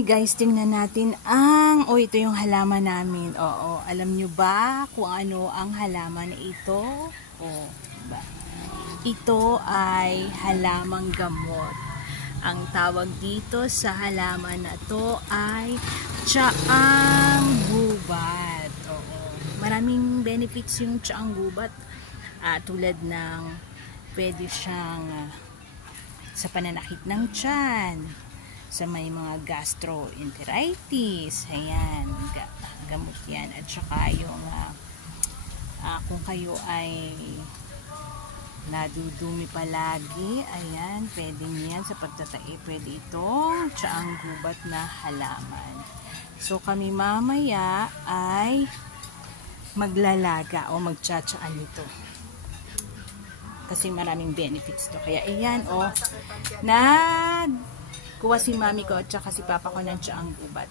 Guys, tingnan natin ang, ito yung halaman namin. Oo, alam nyo ba kung ano ang halaman ito? Diba? Ito ay halamang gamot. Ang tawag dito sa halaman na to ay tsaang gubat. Oo, maraming benefits yung tsaang gubat. Tulad ng pwede siyang sa pananakit ng tiyan, sa may mga gastroenteritis, ayan, gamot yan. At saka yung kung kayo ay nadudumi palagi, ayan, pwede niyan sa pagtatae, pwede itong tsaang gubat na halaman. So kami mamaya ay maglalaga o magtsatsaan nito kasi maraming benefits to. Kaya ayan, kuha si mami ko at saka si papa ko ng tsaang gubat.